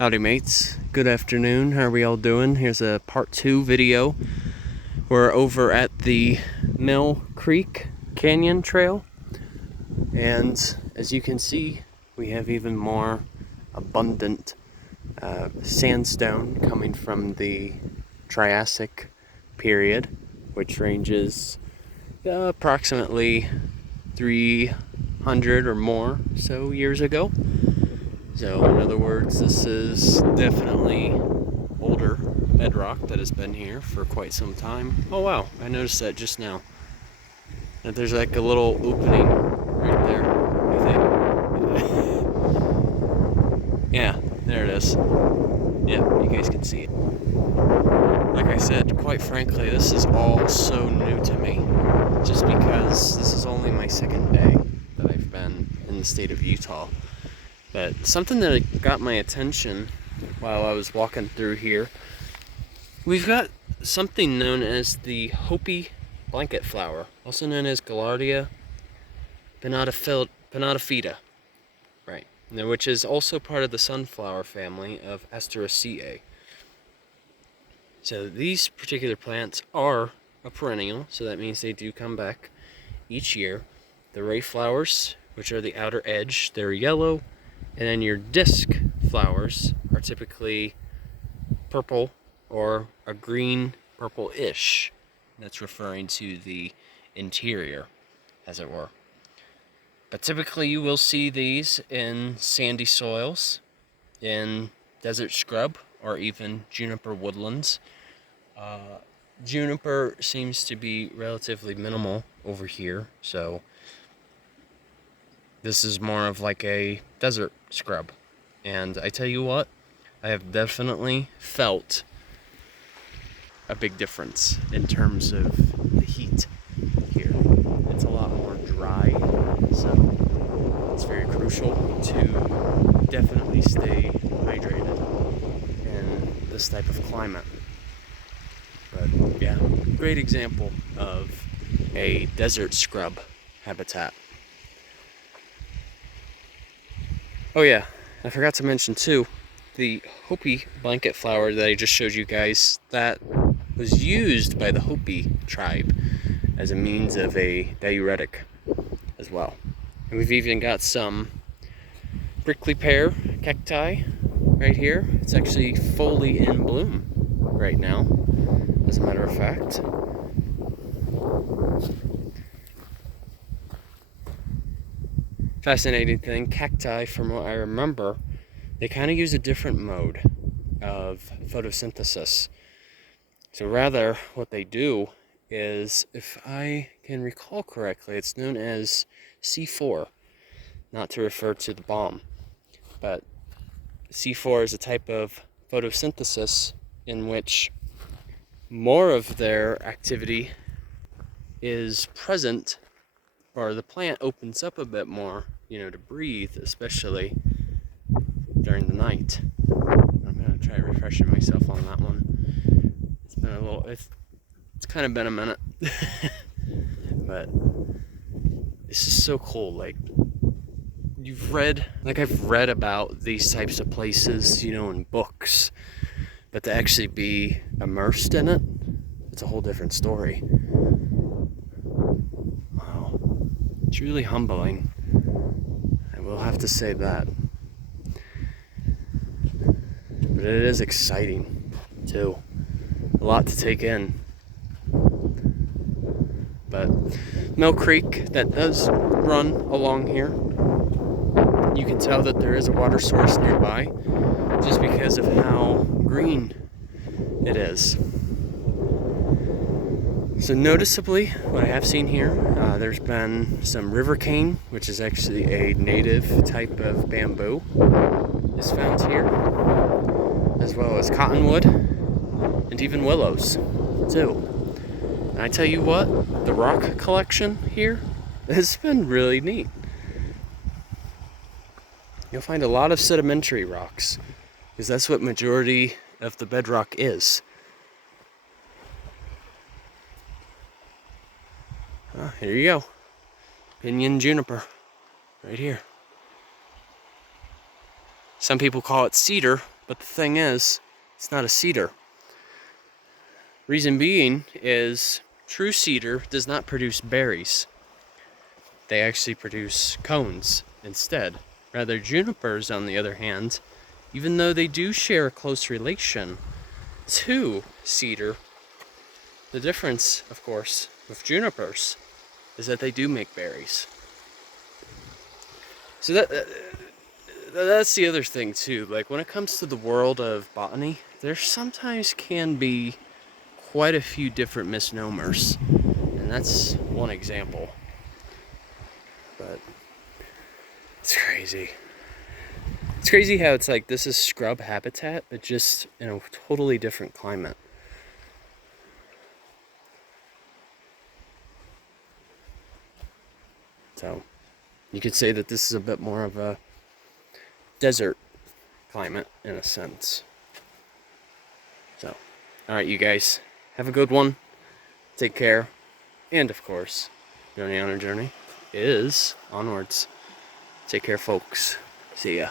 Howdy mates, good afternoon, how are we all doing? Here's a part 2 video. We're over at the Mill Creek Canyon Trail, and as you can see we have even more abundant sandstone coming from the Triassic period, which ranges approximately 300 or more so years ago. So in other words, this is definitely older bedrock that has been here for quite some time. Oh wow, I noticed that just now. That there's like a little opening right there, I think. Yeah, there it is. Yeah, you guys can see it. Like I said, quite frankly, this is all so new to me. Just because this is only my second day that I've been in the state of Utah. But something that got my attention while I was walking through here, we've got something known as the Hopi Blanket-flower, also known as Gaillardia pinnatophyta, right? Now, which is also part of the sunflower family of Asteraceae. So these particular plants are a perennial, so that means they do come back each year. The ray flowers, which are the outer edge, they're yellow. And then your disc flowers are typically purple or a green purple-ish. That's referring to the interior, as it were. But typically you will see these in sandy soils, in desert scrub, or even juniper woodlands. Juniper seems to be relatively minimal over here, so this is more of like a desert scrub. And I tell you what, I have definitely felt a big difference in terms of the heat here. It's a lot more dry, so it's very crucial to definitely stay hydrated in this type of climate. But yeah, great example of a desert scrub habitat. Oh yeah, I forgot to mention too, the Hopi Blanket-flower that I just showed you guys, that was used by the Hopi tribe as a means of a diuretic as well. And we've even got some prickly pear cacti right here. It's actually fully in bloom right now, as a matter of fact. Fascinating thing, cacti, from what I remember, they kind of use a different mode of photosynthesis. So rather, what they do is, if I can recall correctly, it's known as C4, not to refer to the bomb, but C4 is a type of photosynthesis in which more of their activity is present, or the plant opens up a bit more, to breathe, especially during the night. I'm gonna try refreshing myself on that one. It's been it's kind of been a minute. But this is so cool. Like, I've read about these types of places, in books, but to actually be immersed in it, it's a whole different story. It's really humbling. I will have to say that. But it is exciting, too. A lot to take in. But Mill Creek, that does run along here. You can tell that there is a water source nearby, just because of how green it is. So noticeably, what I have seen here, there's been some river cane, which is actually a native type of bamboo, is found here, as well as cottonwood, and even willows, too. And I tell you what, the rock collection here has been really neat. You'll find a lot of sedimentary rocks, because that's what majority of the bedrock is. Here you go. Pinyon juniper. Right here. Some people call it cedar, But the thing is, it's not a cedar. Reason being is true cedar does not produce berries. They actually produce cones instead. Rather, junipers, on the other hand, even though they do share a close relation to cedar, the difference, of course, with junipers is that they do make berries. So that's the other thing too. Like when it comes to the world of botany, there sometimes can be quite a few different misnomers, and that's one example. But it's crazy. It's crazy how it's like this is scrub habitat, but just in a totally different climate. So you could say that this is a bit more of a desert climate in a sense. So, alright, you guys, have a good one. Take care. And of course, Journey on a Journey is onwards. Take care, folks. See ya.